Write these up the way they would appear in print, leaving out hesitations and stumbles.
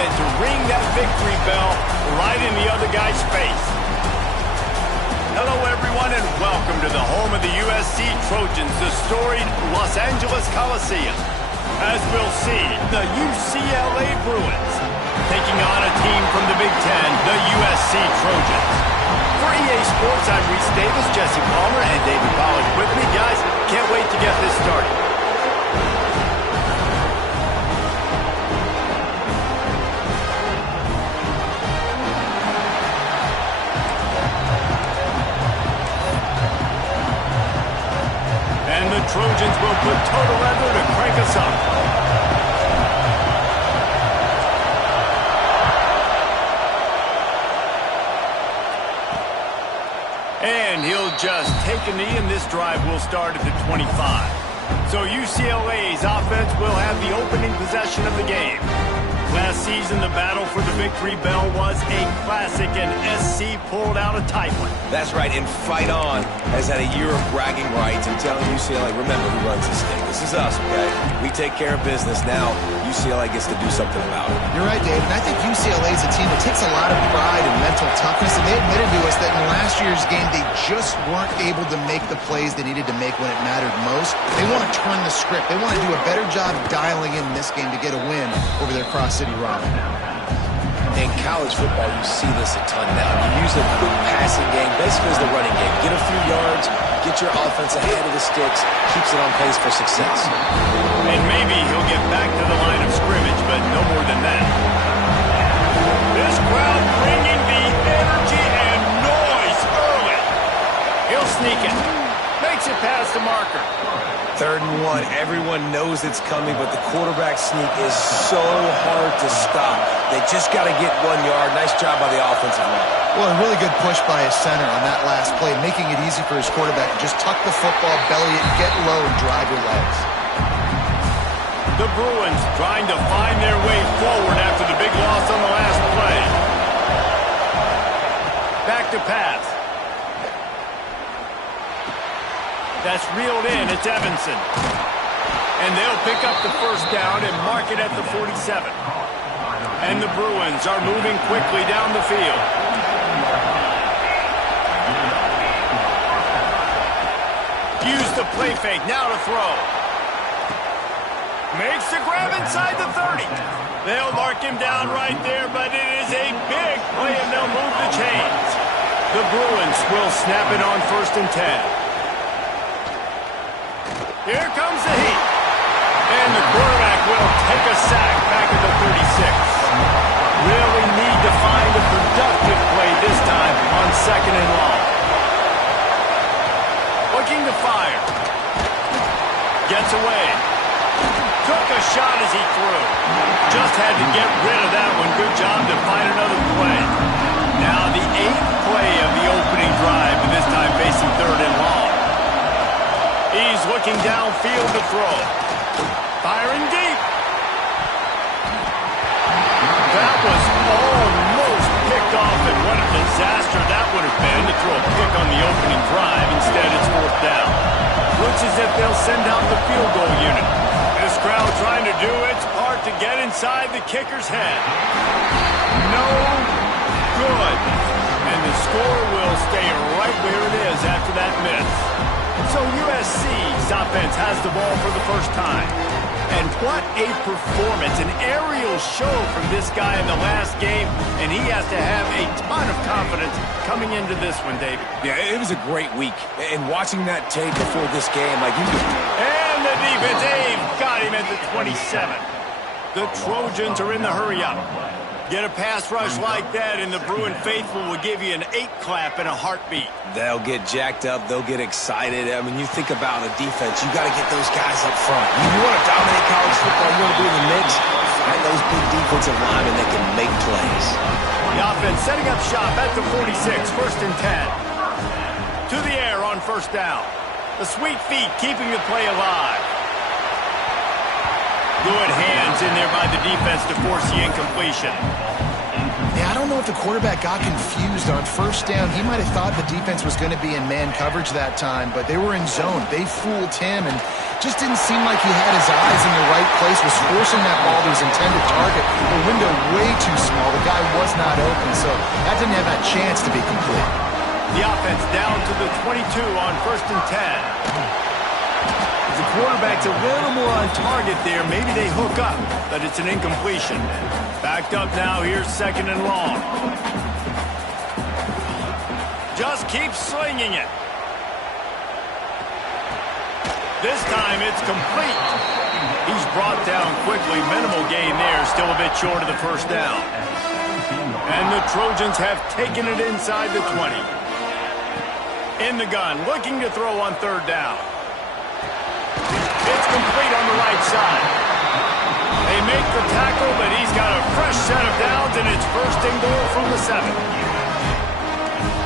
than to ring that victory bell right in the other guy's face. Hello, everyone, and welcome to the home of the USC Trojans, the storied Los Angeles Coliseum. As we'll see, the UCLA Bruins taking on a team from the Big Ten, the USC Trojans. For EA Sports, I'm Reese Davis, Jesse Palmer, and David Pollack with me. Guys, can't wait to get this started. And the Trojans will put total leather to crank us up. And he'll just take a knee, and this drive will start at the 25. So UCLA's offense will have the opening possession of the game. Last season, the battle for the victory bell was a classic, and SC pulled out a tight one. That's right, and Fight On has had a year of bragging rights and telling UCLA, remember who runs this thing. This is us, okay? We take care of business. Now, UCLA gets to do something about it. You're right, Dave, and I think UCLA is a team that takes a lot of pride in mental toughness, and they admitted to us that in last year's game, they just weren't able to make the plays they needed to make when it mattered most. They want to turn the script. They want to do a better job dialing in this game to get a win over their cross-city rival. In college football, you see this a ton now. You use a quick passing game, basically as the running game. Get a few yards, get your offense ahead of the sticks, keeps it on pace for success. And maybe he'll get back to the line of scrimmage, but no more than that. This crowd bringing the energy and noise early. He'll sneak it. Makes it past the marker. 3rd and 1. Everyone knows it's coming, but the quarterback sneak is so hard to stop. They just got to get 1 yard. Nice job by the offensive line. Well, a really good push by his center on that last play, making it easy for his quarterback to just tuck the football, belly it, get low, and drive your legs. The Bruins trying to find their way forward after the big loss on the last play. Back to pass. That's reeled in. It's Evanson. And they'll pick up the first down and mark it at the 47. And the Bruins are moving quickly down the field. Use the play fake. Now to throw. Makes the grab inside the 30. They'll mark him down right there, but it is a big play, and they'll move the chains. The Bruins will snap it on 1st and 10. Here comes the heat. And the quarterback will take a sack back at the 36. Really need to find a productive play this time on 2nd and long. Looking to fire. Gets away. Took a shot as he threw. Just had to get rid of that one. Good job to find another play. Now the 8th play of the opening drive, and this time facing 3rd and long. He's looking downfield to throw. Firing deep. That was almost picked off, and what a disaster that would have been to throw a pick on the opening drive. Instead, it's 4th down. Looks as if they'll send out the field goal unit. This crowd trying to do its part to get inside the kicker's head. No good. And the score will stay right where it is after that miss. So USC's offense has the ball for the first time. And what a performance, an aerial show from this guy in the last game, and he has to have a ton of confidence coming into this one, David. Yeah, it was a great week. And watching that tape before this game, like you could... And the defense, Dave got him at the 27. The Trojans are in the hurry-up. Get a pass rush like that, and the Bruin faithful will give you an 8 clap and a heartbeat. They'll get jacked up. They'll get excited. I mean, you think about the defense. You got to get those guys up front. You want to dominate college football. You want to be in the mix. Find those big defensive linemen that can make plays. The offense setting up shop at the 46, 1st and 10. To the air on 1st down. The sweet feet keeping the play alive. Good hands in there by the defense to force the incompletion. Yeah, I don't know if the quarterback got confused on first down. He might have thought the defense was going to be in man coverage that time, but they were in zone. They fooled him and just didn't seem like he had his eyes in the right place, was forcing that ball to his intended target. The window way too small. The guy was not open, so that didn't have that chance to be complete. The offense down to the 22 on 1st and 10. The quarterback's a little more on target there. Maybe they hook up, but it's an incompletion. Backed up now. Here's 2nd and long. Just keep slinging it. This time it's complete. He's brought down quickly. Minimal gain there. Still a bit short of the first down. And the Trojans have taken it inside the 20. In the gun, looking to throw on 3rd down. It's complete on the right side. They make the tackle, but he's got a fresh set of downs, and it's 1st and goal from the 7.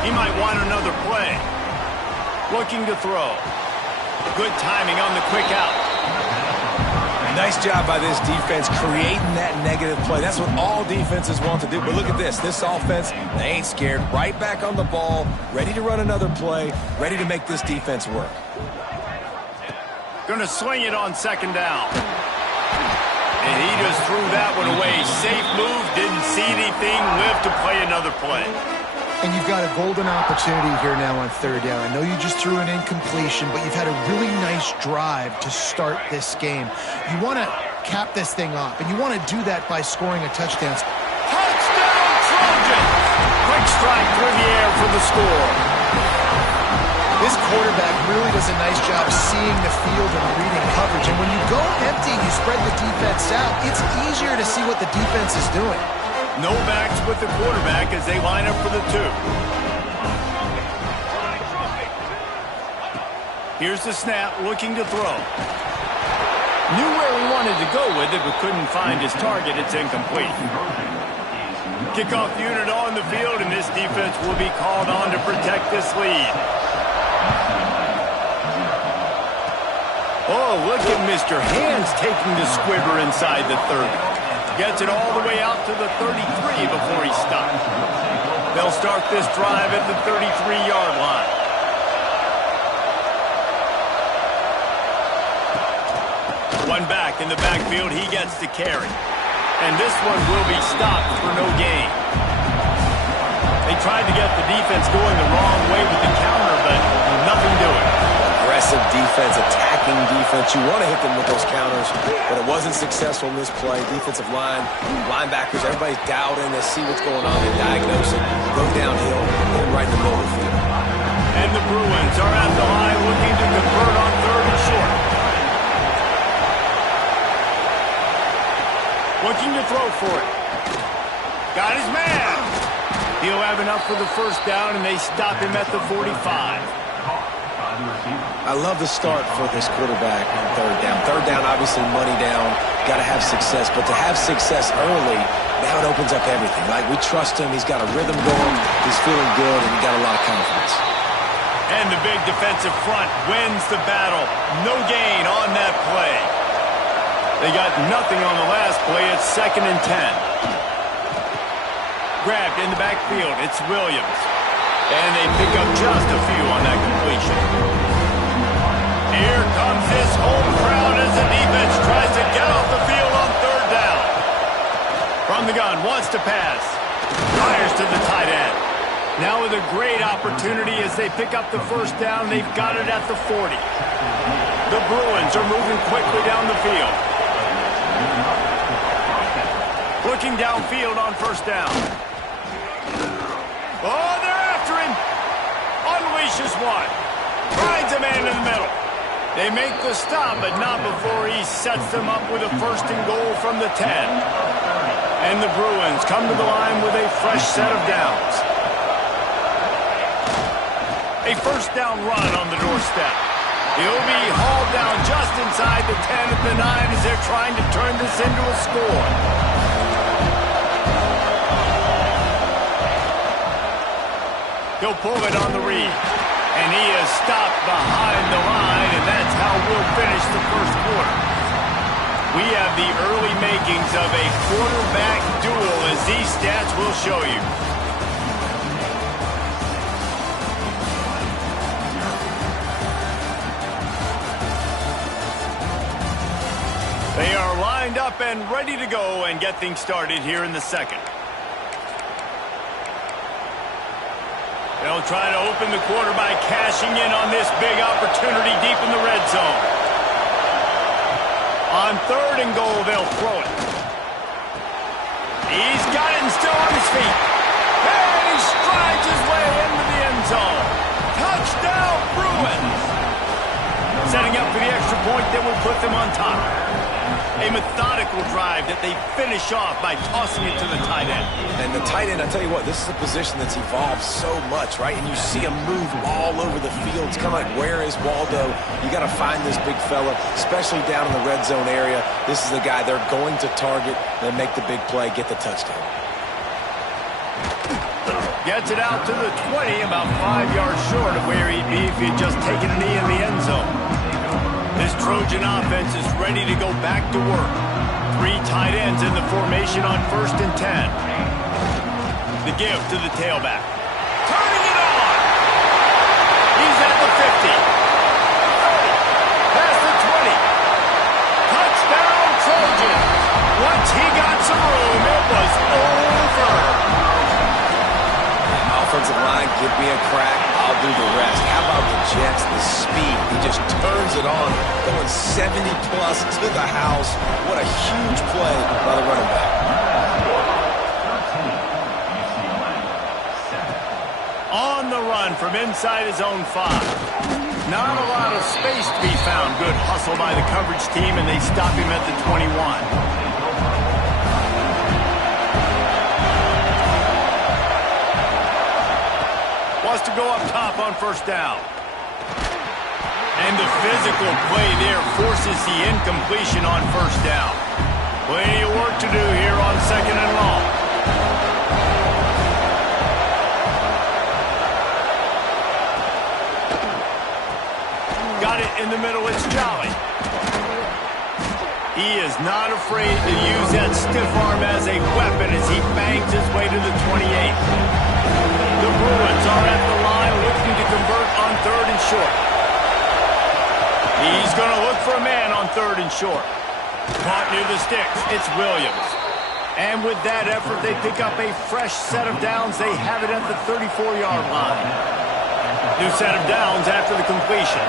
He might want another play. Looking to throw. Good timing on the quick out. Nice job by this defense creating that negative play. That's what all defenses want to do. But look at this. This offense, they ain't scared. Right back on the ball, ready to run another play, ready to make this defense work. Going to swing it on 2nd down. And he just threw that one away. Safe move, didn't see anything, lived to play another play. And you've got a golden opportunity here now on 3rd down. I know you just threw an incompletion, but you've had a really nice drive to start this game. You want to cap this thing off, and you want to do that by scoring a touchdown. Touchdown, Trojans! Quick strike through the air for the score. This quarterback really does a nice job seeing the field and reading coverage. And when you go empty, you spread the defense out. It's easier to see what the defense is doing. No backs with the quarterback as they line up for the 2. Here's the snap, looking to throw. Knew where he wanted to go with it, but couldn't find his target. It's incomplete. Kickoff unit on the field, and this defense will be called on to protect this lead. Oh, look at Mr. Hands taking the squibber inside the 30. Gets it all the way out to the 33 before he stopped. They'll start this drive at the 33-yard line. One back in the backfield, he gets to carry. And this one will be stopped for no gain. They tried to get the defense going the wrong way with the counter, but nothing doing. Aggressive defense, attacking defense. You want to hit them with those counters, but it wasn't successful in this play. Defensive line, linebackers, everybody's dialed in. They see what's going on. They diagnose it, go downhill, hit right in the middle of the field. And the Bruins are at the line looking to convert on 3rd and short. Looking to throw for it. Got his man. He'll have enough for the 1st down, and they stop him at the 45. I love the start for this quarterback on 3rd down. 3rd down, obviously money down. Got to have success, but to have success early, now it opens up everything. Like, we trust him. He's got a rhythm going. He's feeling good, and he got a lot of confidence. And the big defensive front wins the battle. No gain on that play. They got nothing on the last play. It's 2nd and 10. Grabbed in the backfield. It's Williams. And they pick up just a few on that completion. Here comes his home crowd as the defense tries to get off the field on 3rd down. From the gun, wants to pass. Fires to the tight end. Now with a great opportunity as they pick up the 1st down. They've got it at the 40. The Bruins are moving quickly down the field. Looking downfield on 1st down. Oh, they're after him. Unleashes one. Finds a man in the middle. They make the stop, but not before he sets them up with a 1st and goal from the 10. And the Bruins come to the line with a fresh set of downs. A 1st down run on the doorstep. He'll be hauled down just inside the 10 at the 9 as they're trying to turn this into a score. He'll pull it on the read. And he is stopped behind the line, and that's how we'll finish the 1st quarter. We have the early makings of a quarterback duel as as these stats will show you. They are lined up and ready to go and get things started here in the second. They'll try to open the quarter by cashing in on this big opportunity deep in the red zone. On 3rd and goal, they'll throw it. He's got it and still on his feet. And he strides his way into the end zone. Touchdown, Bruins! Setting up for the extra point that will put them on top. A methodical drive that they finish off by tossing it to the tight end. And the tight end, I tell you what, this is a position that's evolved so much, right? And you see him move all over the field. It's kind of like, where is Waldo? You got to find this big fella, especially down in the red zone area. This is the guy they're going to target, then make the big play, get the touchdown. Gets it out to the 20, about 5 yards short of where he'd be if he'd just taken a knee in the end zone. This Trojan offense is ready to go back to work. 3 tight ends in the formation on 1st and 10. The give to the tailback. Turning it on! He's at the 50. 30. Past the 20. Touchdown, Trojans! Once he got some room, it was over. Offensive line, give me a crack, I'll do the rest. How about the Jets, the speed? He just turns it on, going 70-plus to the house. What a huge play by the running back. On the run from inside his own 5. Not a lot of space to be found. Good hustle by the coverage team, and they stop him at the 21. To go up top on 1st down. And the physical play there forces the incompletion on 1st down. Plenty of work to do here on 2nd and long. Got it in the middle, it's Jolly. He is not afraid to use that stiff arm as a weapon as he bangs his way to the 28. The Bruins are at the line looking to convert on 3rd and short. He's going to look for a man on 3rd and short. Caught near the sticks. It's Williams. And with that effort, they pick up a fresh set of downs. They have it at the 34-yard line. New set of downs after the completion.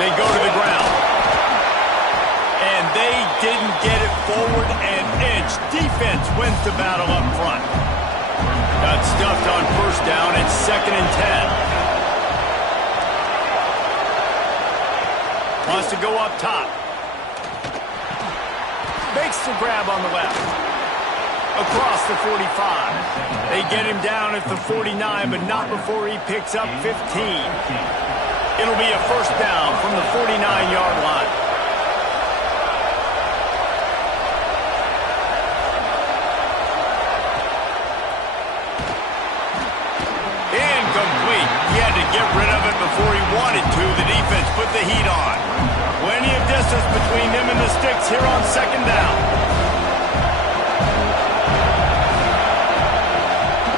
They go to the ground. And they didn't get it forward an inch. Defense wins the battle up front. Got stuffed on 1st down. It's 2nd and 10. Wants to go up top. Makes the grab on the left. Across the 45. They get him down at the 49, but not before he picks up 15. It'll be a 1st down from the 49-yard line. Get rid of it before he wanted to. The defense put the heat on. Plenty of distance between them and the sticks here on 2nd down.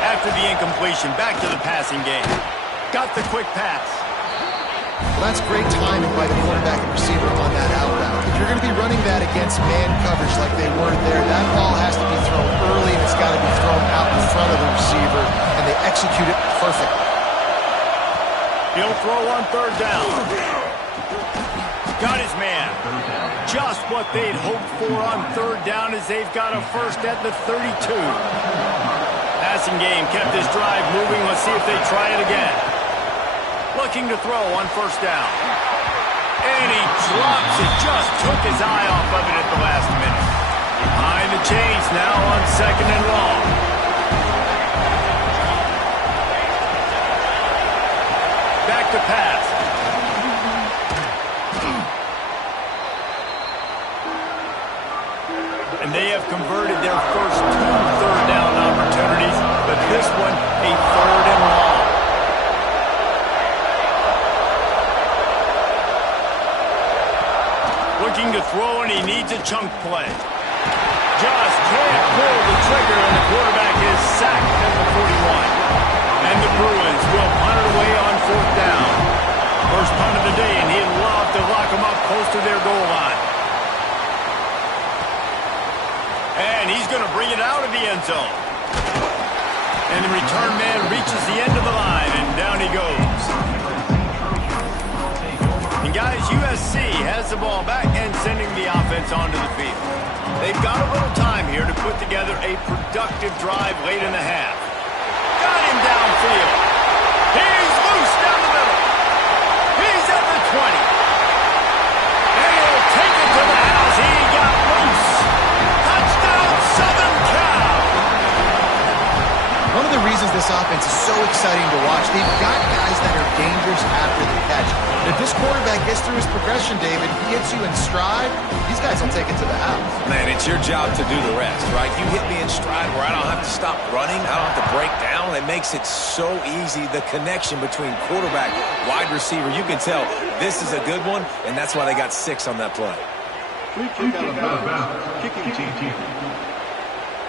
After the incompletion, back to the passing game. Got the quick pass. Well, that's great timing by the quarterback and receiver on that out route. If you're going to be running that against man coverage like they were there, that ball has to be thrown early and it's got to be thrown out in front of the receiver, and they execute it perfectly. He'll throw on 3rd down. Got his man. Just what they'd hoped for on 3rd down as they've got a 1st at the 32. Passing game kept this drive moving. Let's see if they try it again. Looking to throw on 1st down. And he drops it. Just took his eye off of it at the last minute. Behind the chains now on 2nd and long. Back to pass. And they have converted their first 2 3rd down opportunities, but this one a 3rd and long. Looking to throw, and he needs a chunk play. Just defender, and the quarterback is sacked at the 41. And the Bruins will punt it away on 4th down. First punt of the day, and he'd love to lock them up close to their goal line. And he's going to bring it out of the end zone. And the return man reaches the end of the line, and down he goes. And guys, USC has the ball back and sending the offense onto the field. They've got a little time here to put together a productive drive late in the half. Got him downfield. He's loose down the middle. He's at the 20. And he'll take it to the house. He got loose. Touchdown, Southern Cal. One of the reasons this offense is so exciting to watch, they've got guys that are dangerous after the catch. If this quarterback gets through his progression, David, he hits you in stride, these guys will take it to the house. Man, it's your job to do the rest, right? You hit me in stride where I don't have to stop running. I don't have to break down. It makes it so easy, the connection between quarterback, wide receiver. You can tell this is a good one, and that's why they got 6 on that play. Free kick out of bounds. Kicking team.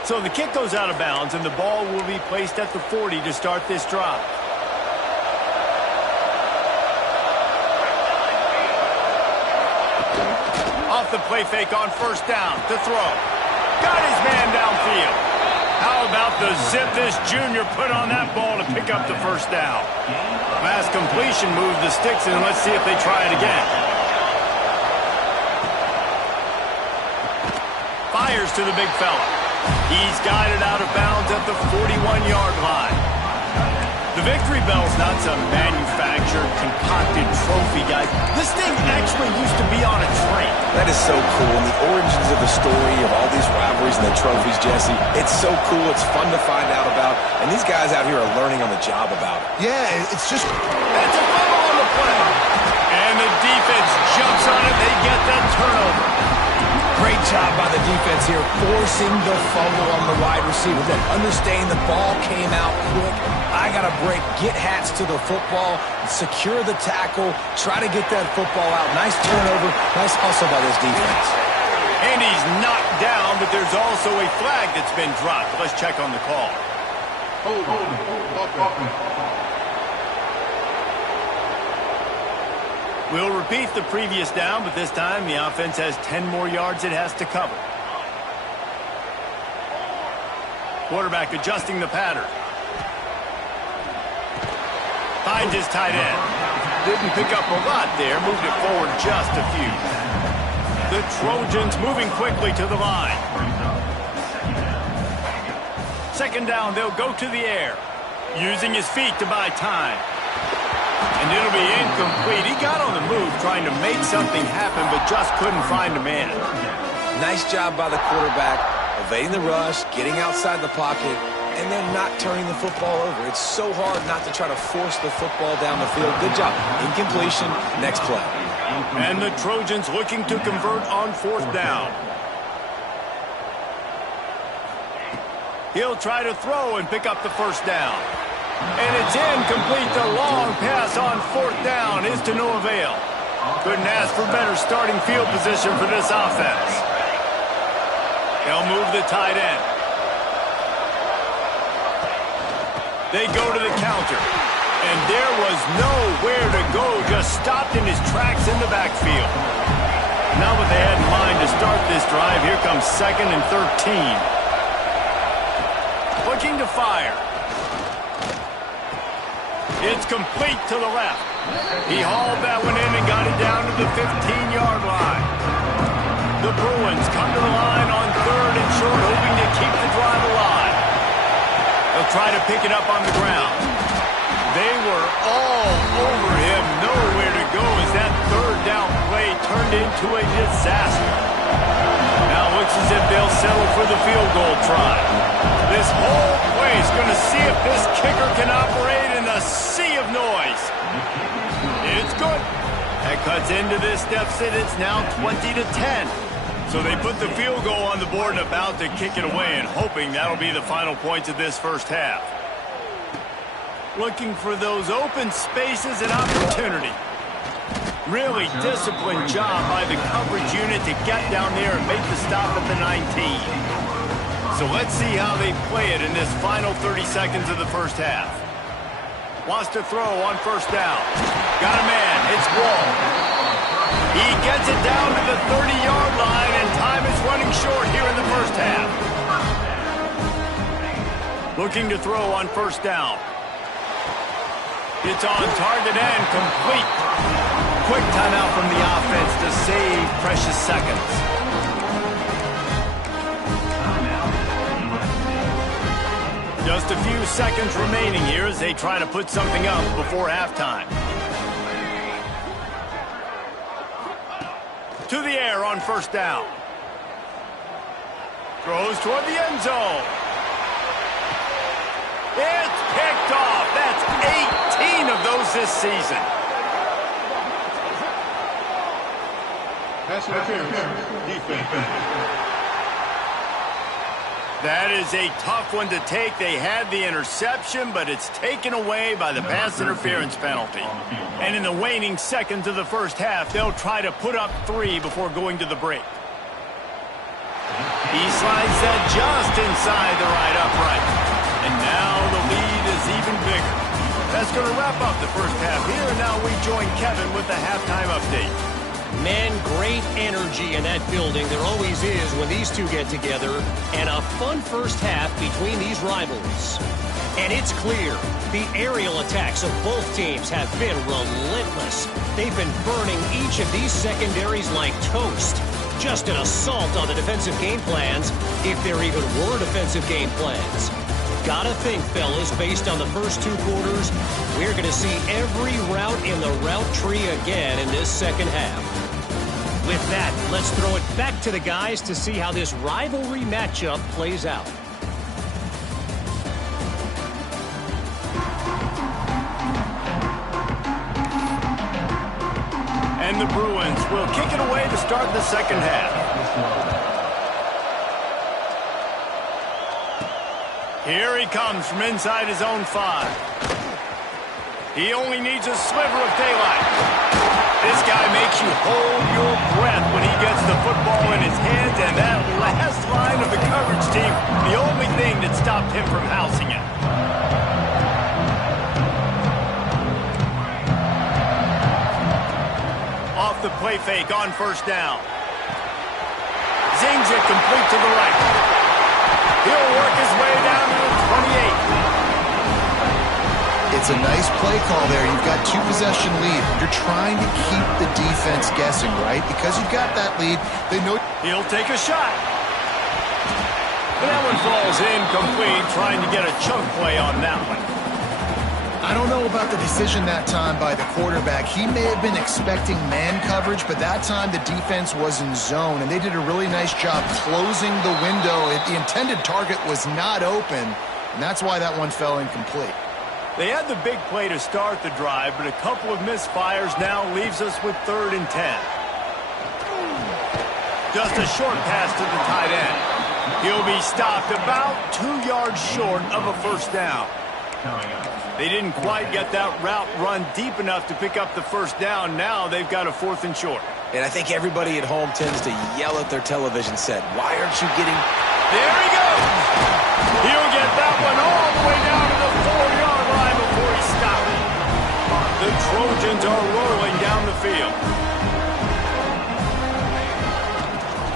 So the kick goes out of bounds, and the ball will be placed at the 40 to start this drive. Off the play fake on 1st down to throw. Got his man downfield. How about the zip this junior put on that ball to pick up the 1st down? Pass completion moves the sticks, and let's see if they try it again. Fires to the big fella. He's guided out of bounds at the 41-yard line. The victory bell's not some manufactured, concocted trophy, guys. This thing actually used to be on a train. That is so cool. And the origins of the story of all these rivalries and the trophies, Jesse, it's so cool. It's fun to find out about. And these guys out here are learning on the job about it. Yeah, it's just... That's a fumble on the play. And the defense jumps on it. They get that turnover. Great job by the defense here, forcing the fumble on the wide receiver. Then understanding the ball came out quick. I got to break, get hats to the football, secure the tackle, try to get that football out. Nice turnover, nice hustle by this defense. And he's knocked down, but there's also a flag that's been dropped. Let's check on the call. We'll repeat the previous down, but this time the offense has 10 more yards it has to cover. Quarterback adjusting the pattern. Finds his tight end. Didn't pick up a lot there, moved it forward just a few. The Trojans moving quickly to the line. 2nd down, they'll go to the air. Using his feet to buy time. And it'll be incomplete. He got on the move trying to make something happen, but just couldn't find a man. Nice job by the quarterback, evading the rush, getting outside the pocket, and then not turning the football over. It's so hard not to try to force the football down the field. Good job. Incompletion, next play. And the Trojans looking to convert on 4th down. He'll try to throw and pick up the 1st down. And it's incomplete. The long pass on 4th down is to no avail. Couldn't ask for better starting field position for this offense. They'll move the tight end. They go to the counter. And there was nowhere to go. Just stopped in his tracks in the backfield. Now what they had in mind to start this drive, here comes 2nd and 13. Looking to fire. It's complete to the left. He hauled that one in and got it down to the 15-yard line. The Bruins come to the line on 3rd and short, hoping to keep the drive alive. They'll try to pick it up on the ground. They were all over him. Nowhere to go as that 3rd down play turned into a disaster. Now looks as if they'll settle for the field goal try. This whole play is going to see if this kicker can operate in a sea of noise. It's good. That cuts into this deficit. It's now 20-10. So they put the field goal on the board and about to kick it away and hoping that'll be the final points of this 1st half. Looking for those open spaces and opportunity. Really disciplined job by the coverage unit to get down there and make the stop at the 19. So let's see how they play it in this final 30 seconds of the first half. Wants to throw on first down. Got a man. It's Wall. He gets it down to the 30-yard line, and time is running short here in the first half. Looking to throw on first down. It's on target and complete. Quick timeout from the offense to save precious seconds. Just a few seconds remaining here as they try to put something up before halftime. To the air on first down. Throws toward the end zone. It's picked off. That's 18 of those this season. Pass interference. Defense. That is a tough one to take. They had the interception, but it's taken away by the pass interference penalty. And in the waning seconds of the first half, they'll try to put up 3 before going to the break. He slides that just inside the right upright. And now the lead is even bigger. That's going to wrap up the first half here, and now we join Kevin with the halftime update. Men, great energy in that building. There always is when these two get together. And a fun first half between these rivals. And it's clear, the aerial attacks of both teams have been relentless. They've been burning each of these secondaries like toast. Just an assault on the defensive game plans, if there even were defensive game plans. Gotta think, fellas, based on the first 2 quarters, we're going to see every route in the route tree again in this second half. With that, let's throw it back to the guys to see how this rivalry matchup plays out. And the Bruins will kick it away to start the second half. Here he comes from inside his own 5. He only needs a sliver of daylight. This guy makes you hold your breath when he gets the football in his hands, and that last line of the coverage team, the only thing that stopped him from housing it. Off the play fake on first down. Zings it complete to the right. He'll work his way down to the 28. It's a nice play call there. You've got 2-possession lead. You're trying to keep the defense guessing, right? Because you've got that lead, they know... He'll take a shot. And that one falls incomplete, trying to get a chunk play on that one. I don't know about the decision that time by the quarterback. He may have been expecting man coverage, but that time the defense was in zone, and they did a really nice job closing the window. The intended target was not open, and that's why that one fell incomplete. They had the big play to start the drive, but a couple of misfires now leaves us with 3rd and 10. Just a short pass to the tight end. He'll be stopped about 2 yards short of a first down. They didn't quite get that route run deep enough to pick up the first down. Now they've got a 4th and short. And I think everybody at home tends to yell at their television set, why aren't you getting... There he goes! He'll get that one all the way down to the 4-yard line before he's stopped. The Trojans are rolling down the field.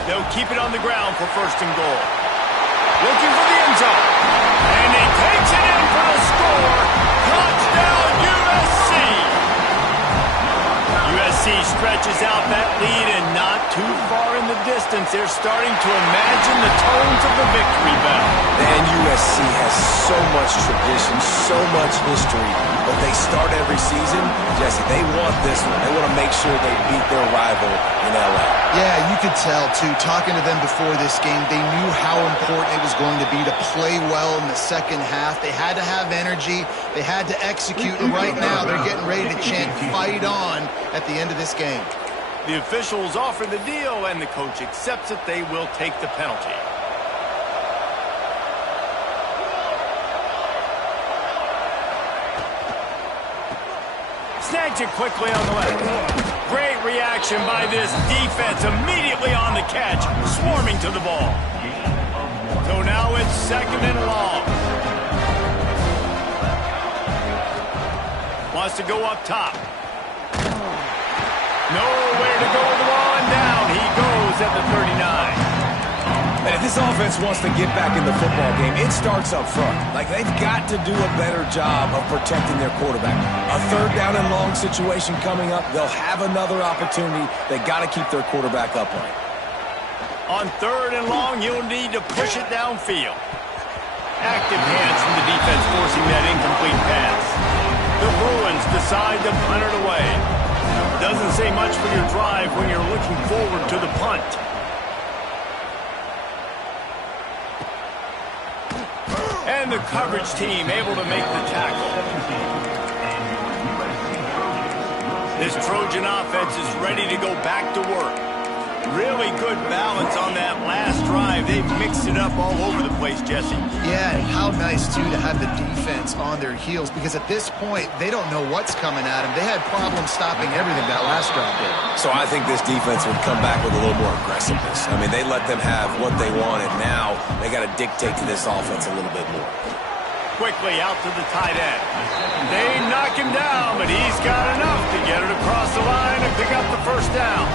They'll keep it on the ground for 1st and goal. Looking for the end zone. And he takes it in for the score. Touchdown, USC! USC stretches out that lead, and not too far in the distance. They're starting to imagine the tones of the victory bell. Man, USC has so much tradition, so much history, but they start every season. Jesse, they want this one. They want to make sure they beat their rival in L.A. Yeah, you could tell, too. Talking to them before this game, they knew how important it was going to be to play well in the second half. They had to have energy. They had to execute. And right now, they're getting ready to chant "Fight on" at the end of this game. The officials offer the deal, and the coach accepts it. They will take the penalty. Snags it quickly on the left. Great reaction by this defense, immediately on the catch, swarming to the ball. So now it's it's 2nd and long. Wants to go up top. Nowhere to go with the ball, and down he goes at the 39. And if this offense wants to get back in the football game, it starts up front. Like, they've got to do a better job of protecting their quarterback. A 3rd down and long situation coming up. They'll have another opportunity. They got to keep their quarterback upright. On 3rd and long, you'll need to push it downfield. Active hands from the defense forcing that incomplete pass. The Bruins decide to punt it away. Doesn't say much for your drive when you're looking forward to the punt. And the coverage team able to make the tackle. This Trojan offense is ready to go back to work. Really good balance on that last drive. They've mixed it up all over the place, Jesse. Yeah, and how nice, too, to have the defense on their heels, because at this point, they don't know what's coming at them. They had problems stopping everything that last drive did. So I think this defense would come back with a little more aggressiveness. I mean, they let them have what they wanted. Now they got to dictate to this offense a little bit more. Quickly out to the tight end. They knock him down, but he's got enough to get it across the line and pick up the 1st down.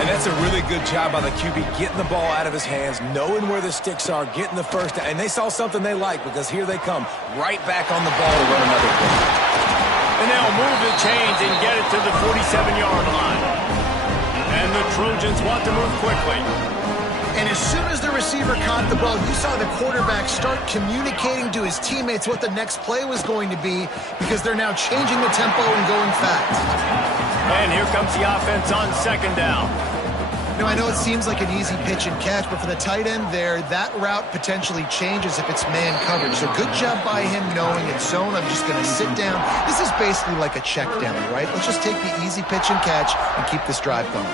And that's a really good job by the QB, getting the ball out of his hands, knowing where the sticks are, getting the 1st down. And they saw something they like, because here they come, right back on the ball to run another play. And they'll move the chains and get it to the 47-yard line. And the Trojans want to move quickly. And as soon as the receiver caught the ball, you saw the quarterback start communicating to his teammates what the next play was going to be, because they're now changing the tempo and going fast. And here comes the offense on 2nd down. Now, I know it seems like an easy pitch and catch, but for the tight end there, that route potentially changes if it's man coverage. So good job by him knowing it's zone. I'm just going to sit down. This is basically like a check down, right? Let's just take the easy pitch and catch and keep this drive going.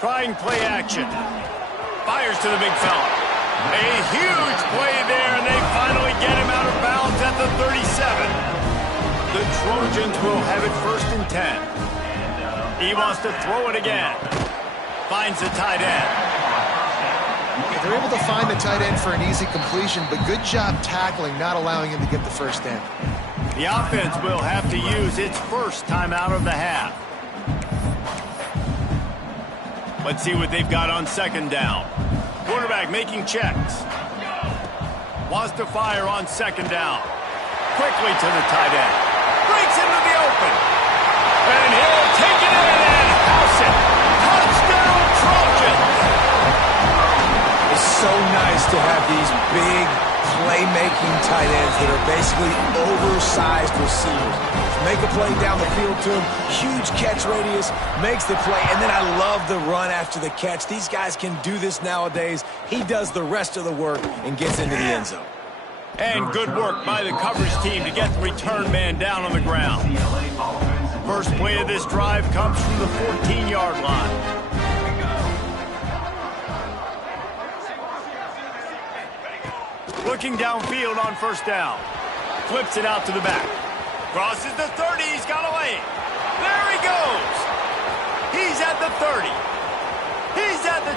Trying play action. Fires to the big fella. A huge play there, and they finally get him out of bounds at the 37. The Trojans will have it 1st and 10. He wants to throw it again. Finds the tight end. They're able to find the tight end for an easy completion, but good job tackling, not allowing him to get the 1st down. The offense will have to use its 1st timeout of the half. Let's see what they've got on 2nd down. Quarterback making checks. Wants to fire on 2nd down. Quickly to the tight end. Breaks into the open. And he'll take it in and house it. Touchdown, Trojans! It's so nice to have these big playmaking tight ends that are basically oversized receivers. Make a play down the field to him, huge catch radius, makes the play, and then I love the run after the catch. These guys can do this nowadays. He does the rest of the work and gets into the end zone. And good work by the coverage team to get the return man down on the ground. First play of this drive comes from the 14-yard line. Looking downfield on 1st down. Flips it out to the back. Crosses the 30. He's got away. There he goes. He's at the 30. He's at the...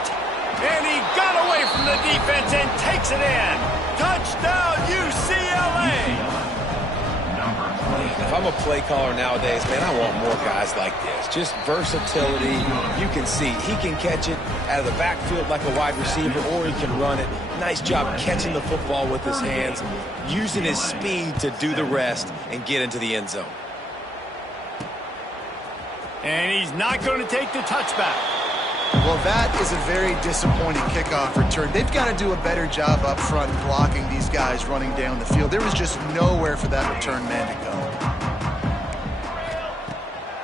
and he got away from the defense and takes it in. Touchdown, UCLA. If I'm a play caller nowadays, man, I want more guys like this. Just versatility. You can see he can catch it out of the backfield like a wide receiver, or he can run it. Nice job catching the football with his hands, using his speed to do the rest and get into the end zone. And he's not going to take the touchback. Well, that is a very disappointing kickoff return. They've got to do a better job up front blocking these guys running down the field. There was just nowhere for that return man to go.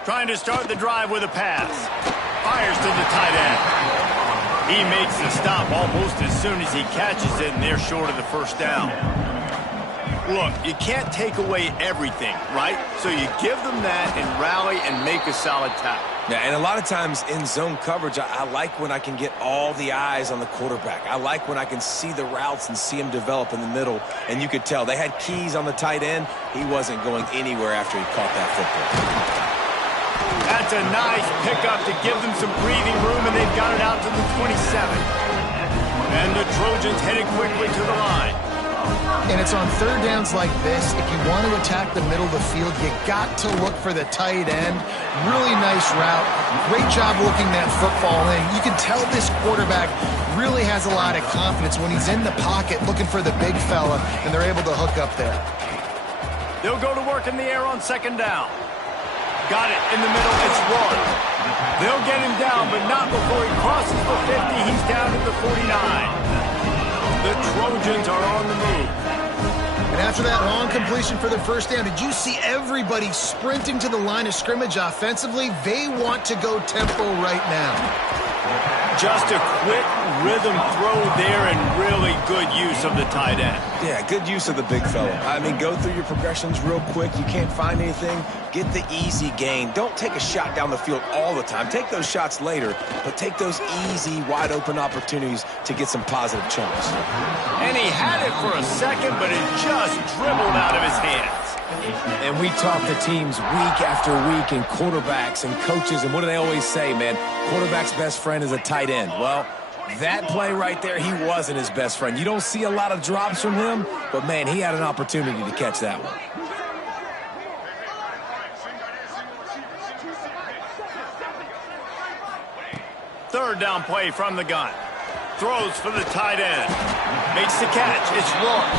Trying to start the drive with a pass. Fires to the tight end. He makes the stop almost as soon as he catches it, and they're short of the 1st down. Look, you can't take away everything, right? So you give them that and rally and make a solid tackle. Yeah, and a lot of times in zone coverage, I like when I can get all the eyes on the quarterback. I like when I can see the routes and see him develop in the middle. And you could tell they had keys on the tight end. He wasn't going anywhere after he caught that football. That's a nice pickup to give them some breathing room, and they've got it out to the 27. And the Trojans headed quickly to the line. And it's on third downs like this, if you want to attack the middle of the field, you got to look for the tight end. Really nice route. Great job looking that football in. You can tell this quarterback really has a lot of confidence when he's in the pocket looking for the big fella, and they're able to hook up there. They'll go to work in the air on second down. Got it in the middle. It's one. They'll get him down, but not before he crosses the 50. He's down at the 49. The Trojans are on the move. And after that long completion for the first down, did you see everybody sprinting to the line of scrimmage offensively? They want to go tempo right now. Just a quick rhythm throw there and really good use of the tight end. Yeah, good use of the big fella. I mean, go through your progressions real quick. You can't find anything. Get the easy gain. Don't take a shot down the field all the time. Take those shots later, but take those easy, wide-open opportunities to get some positive chunks. And he had it for a second, but it just dribbled out of his hands. And we talk to teams week after week and quarterbacks and coaches, and what do they always say, man? Quarterback's best friend is a tight end. Well, that play right there, he wasn't his best friend. You don't see a lot of drops from him, but, man, he had an opportunity to catch that one. Third down play from the gun. Throws for the tight end. Makes the catch. It's Rourke.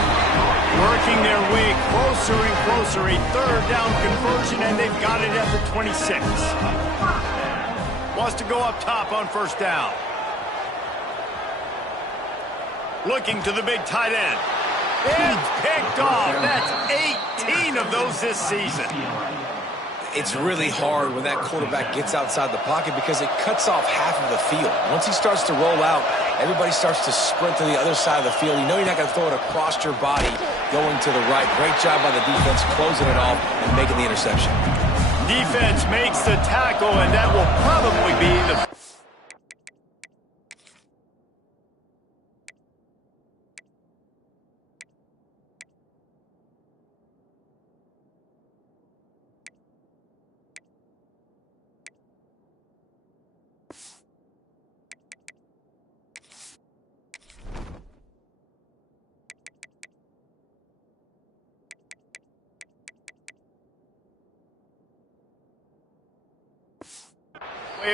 Working their way closer and closer. A third down conversion, and they've got it at the 26. Wants to go up top on first down. Looking to the big tight end. It's picked off. That's 18 of those this season. It's really hard when that quarterback gets outside the pocket because it cuts off half of the field. Once he starts to roll out, everybody starts to sprint to the other side of the field. You know you're not going to throw it across your body going to the right. Great job by the defense closing it off and making the interception. Defense makes the tackle, and that will probably be the...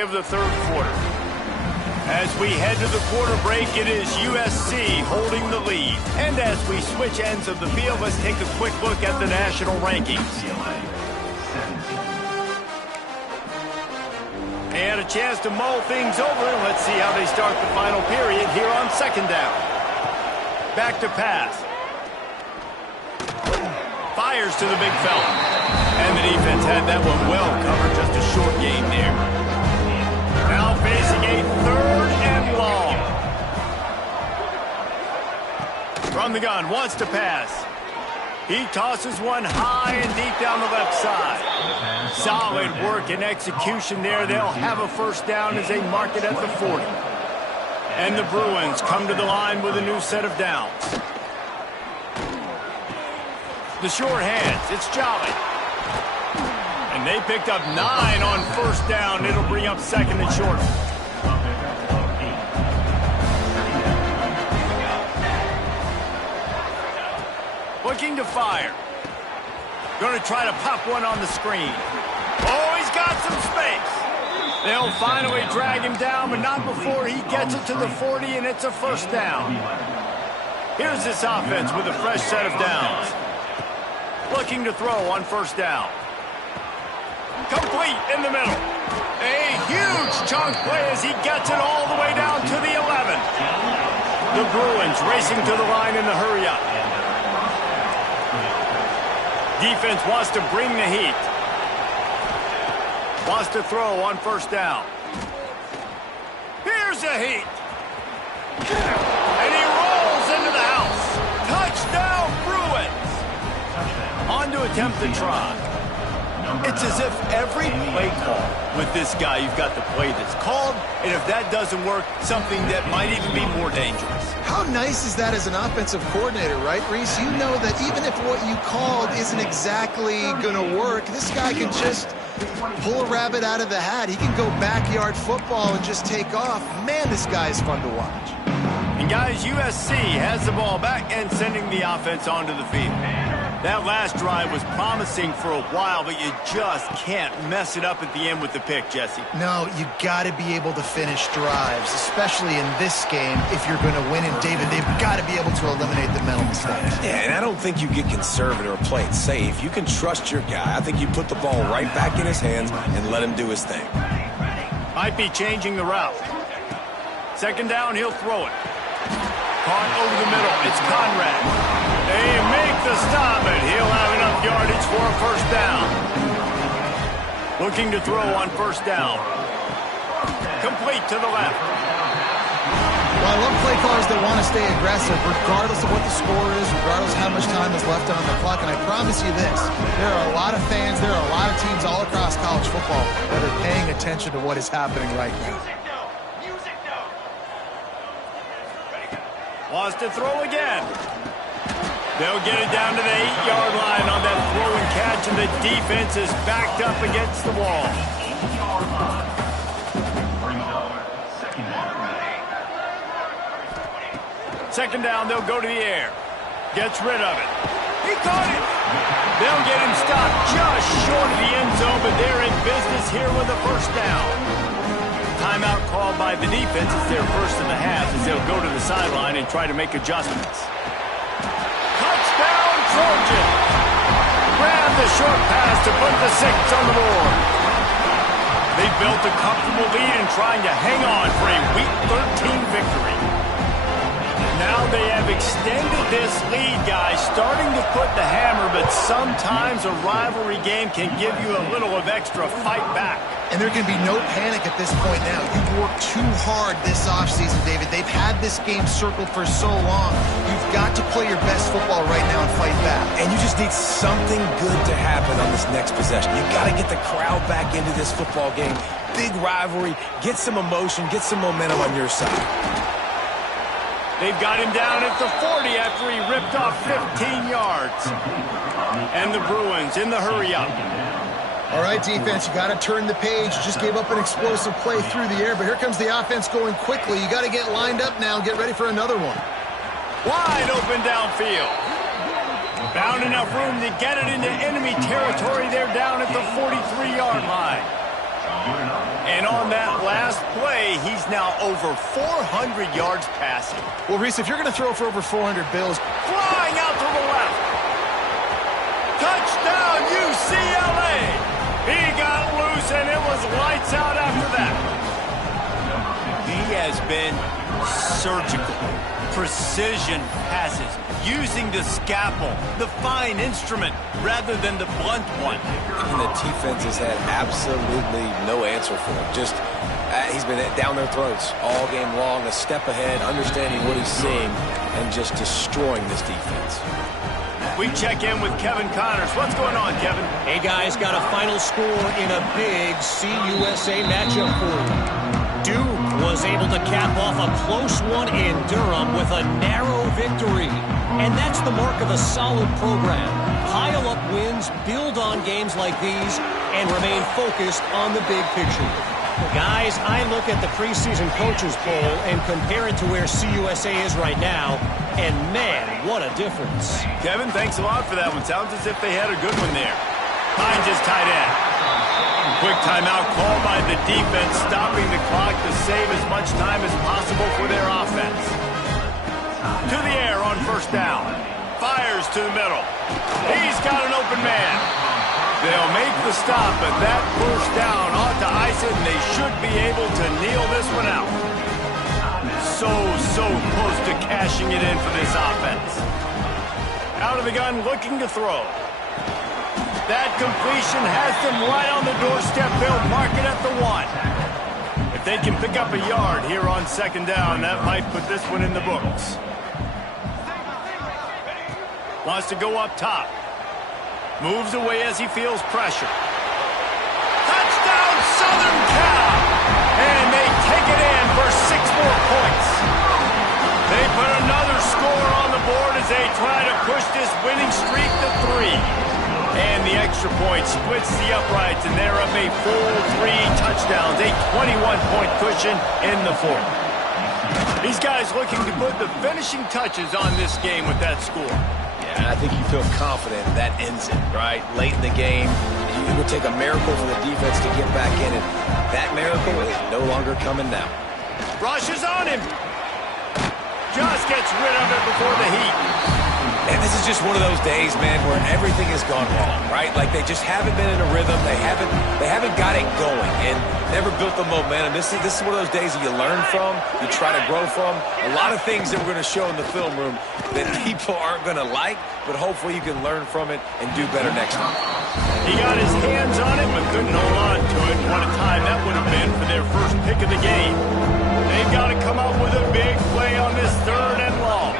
of the third quarter. As we head to the quarter break, it is USC holding the lead. And as we switch ends of the field, let's take a quick look at the national rankings. They had a chance to mull things over. Let's see how they start the final period here on second down. Back to pass. Fires to the big fella. And the defense had that one well covered. Just a short game there. Now facing a third and long. From the gun, wants to pass. He tosses one high and deep down the left side. Solid work and execution there. They'll have a first down as they mark it at the 40. And the Bruins come to the line with a new set of downs. The short hands, it's Jolly. And they picked up 9 on first down. It'll bring up second and short. Looking to fire. Going to try to pop one on the screen. Oh, he's got some space. They'll finally drag him down, but not before he gets it to the 40, and it's a first down. Here's this offense with a fresh set of downs. Looking to throw on first down. Complete in the middle. A huge chunk play as he gets it all the way down to the 11. The Bruins racing to the line in the hurry-up. Defense wants to bring the heat. Wants to throw on first down. Here's the heat. And he rolls into the house. Touchdown, Bruins. On to attempt the try. It's as if every play call with this guy, you've got the play that's called, and if that doesn't work, something that might even be more dangerous. How nice is that as an offensive coordinator, right, Reese? You know that even if what you called isn't exactly going to work, this guy can just pull a rabbit out of the hat. He can go backyard football and just take off. Man, this guy is fun to watch. And guys, USC has the ball back and sending the offense onto the field. That last drive was promising for a while, but you just can't mess it up at the end with the pick, Jesse. No, you got to be able to finish drives, especially in this game. If you're going to win, and David, they've got to be able to eliminate the mental mistakes. Yeah, and I don't think you get conservative or play it safe. You can trust your guy. I think you put the ball right back in his hands and let him do his thing. Might be changing the route. Second down, he'll throw it. Caught over the middle. It's Conrad. They make the stop, and he'll have enough yardage for a first down. Looking to throw on first down. Complete to the left. Well, I love play callers that want to stay aggressive, regardless of what the score is, regardless of how much time is left on the clock. And I promise you this, there are a lot of fans, there are a lot of teams all across college football that are paying attention to what is happening right now. Wants to throw again. They'll get it down to the 8-yard line on that throw and catch, and the defense is backed up against the wall. Second down, they'll go to the air. Gets rid of it. He caught it. They'll get him stopped just short of the end zone, but they're in business here with a first down. Timeout called by the defense. It's their first in the half as they'll go to the sideline and try to make adjustments. Touchdown, Trojan! Grab the short pass to put the 6 on the board. They built a comfortable lead and trying to hang on for a Week 13 victory. Now they have extended this lead, guys, starting to put the hammer, but sometimes a rivalry game can give you a little of extra fight back. And there can be no panic at this point now. You've worked too hard this offseason, David. They've had this game circled for so long. You've got to play your best football right now and fight back. And you just need something good to happen on this next possession. You've got to get the crowd back into this football game. Big rivalry. Get some emotion. Get some momentum on your side. They've got him down at the 40 after he ripped off 15 yards. And the Bruins in the hurry-up. All right, defense, you got to turn the page. You just gave up an explosive play through the air, but here comes the offense going quickly. You got to get lined up now and get ready for another one. Wide open downfield. Found enough room to get it into enemy territory. They're down at the 43-yard line. And on that last play, he's now over 400 yards passing. Well, Reese, if you're going to throw for over 400 bills, flying out to the left. Touchdown, UCLA. He got loose, and it was lights out after that. He has been surgical. Precision passes, using the scalpel, the fine instrument, rather than the blunt one. And the defense has had absolutely no answer for him. Just, he's been down their throats all game long, a step ahead, understanding what he's seeing, and just destroying this defense. We check in with Kevin Connors. What's going on, Kevin? Hey, guys, got a final score in a big CUSA matchup for you. Duke was able to cap off a close one in Durham with a narrow victory. And that's the mark of a solid program. Pile up wins, build on games like these, and remain focused on the big picture. Guys, I look at the preseason coaches poll and compare it to where CUSA is right now, and man, what a difference. Kevin, thanks a lot for that one. Sounds as if they had a good one there. Hines is tight end. Quick timeout called by the defense, stopping the clock to save as much time as possible for their offense. To the air on first down. Fires to the middle. He's got an open man. They'll make the stop, but that first down ought to ice it, and they should be able to kneel this one out. So close to cashing it in for this offense. Out of the gun, looking to throw. That completion has them right on the doorstep. They'll mark it at the 1. If they can pick up a yard here on second down, that might put this one in the books. Wants to go up top. Moves away as he feels pressure. points. They put another score on the board as they try to push this winning streak to 3. And the extra point splits the uprights, and they're up a full 3 touchdowns, a 21-point cushion in the fourth. These guys looking to put the finishing touches on this game with that score. Yeah, I think you feel confident that ends it, right? Late in the game, it would take a miracle for the defense to get back in it. That miracle is no longer coming now. Rushes on him. Just gets rid of it before the heat. And this is just one of those days, man, where everything has gone wrong, right? Like they just haven't been in a rhythm. They haven't got it going and never built the momentum. This is one of those days that you learn from, you try to grow from. A lot of things that we're going to show in the film room that people aren't going to like, but hopefully you can learn from it and do better next time. He got his hands on it, but couldn't hold on to it. What a time that would have been for their first pick of the game. They've got to come up with a big play on this 3rd and long.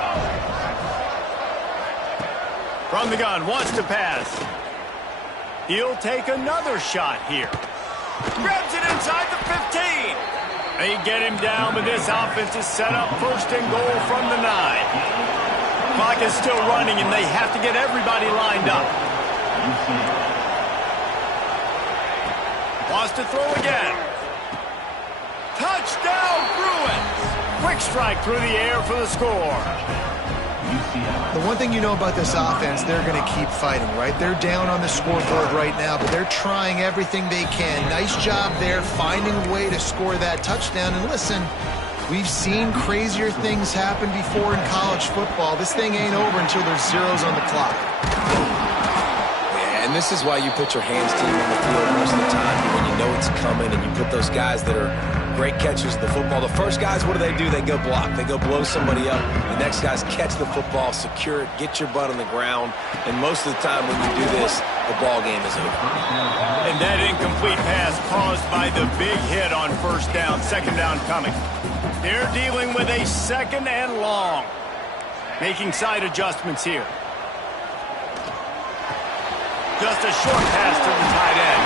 From the gun, wants to pass. He'll take another shot here. Grabs it inside the 15. They get him down, but this offense is set up 1st and goal from the 9. Clock is still running, and they have to get everybody lined up. Wants to throw again. Touchdown, Bruins! Quick strike through the air for the score. The one thing you know about this offense, they're going to keep fighting, right? They're down on the scoreboard right now, but they're trying everything they can. Nice job there, finding a way to score that touchdown. And listen, we've seen crazier things happen before in college football. This thing ain't over until there's zeros on the clock. Yeah, and this is why you put your hands team on the field most of the time when you know it's coming, and you put those guys that are great catchers of the football. The first guys, what do? They go block. They go blow somebody up. The next guys catch the football, secure it, get your butt on the ground. And most of the time when you do this, the ball game is over. And that incomplete pass caused by the big hit on 1st down. 2nd down coming. They're dealing with a 2nd and long. Making side adjustments here. Just a short pass to the tight end.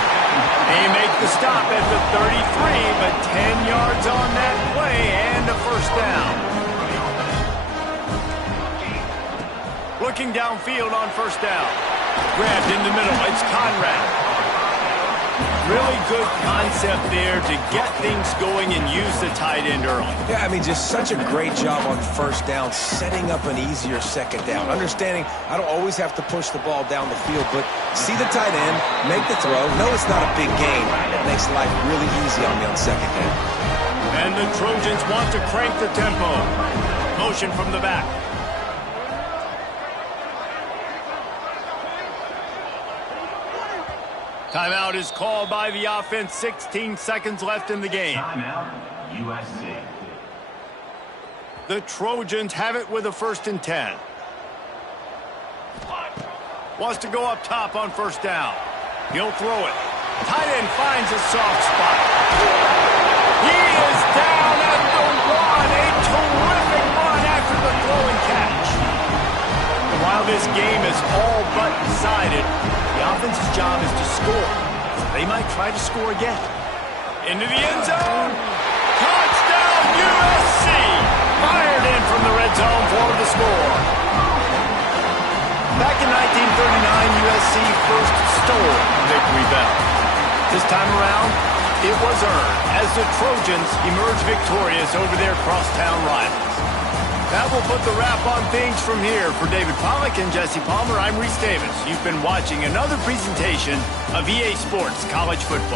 They make the stop at the 33, but 10 yards on that play and a 1st down. Looking downfield on 1st down. Grabbed in the middle. It's Conrad. Really good concept there to get things going and use the tight end early. Yeah, I mean, just such a great job on 1st down, setting up an easier 2nd down. Understanding I don't always have to push the ball down the field, but see the tight end, make the throw. No, it's not a big game. It makes life really easy on me on 2nd down. And the Trojans want to crank the tempo. Motion from the back. Timeout is called by the offense. 16 seconds left in the game. Timeout, USC. The Trojans have it with a 1st and 10. Wants to go up top on 1st down. He'll throw it. Tight end finds a soft spot. He is down at the 1. A terrific run after the throw and catch. And while this game is all but decided, the offense's job is to score. They might try to score again. Into the end zone. Touchdown, USC! Fired in from the red zone for the score. Back in 1939, USC first stole the victory bell. This time around, it was earned as the Trojans emerged victorious over their crosstown rivals. That will put the wrap on things from here. For David Pollack and Jesse Palmer, I'm Reese Davis. You've been watching another presentation of EA Sports College Football.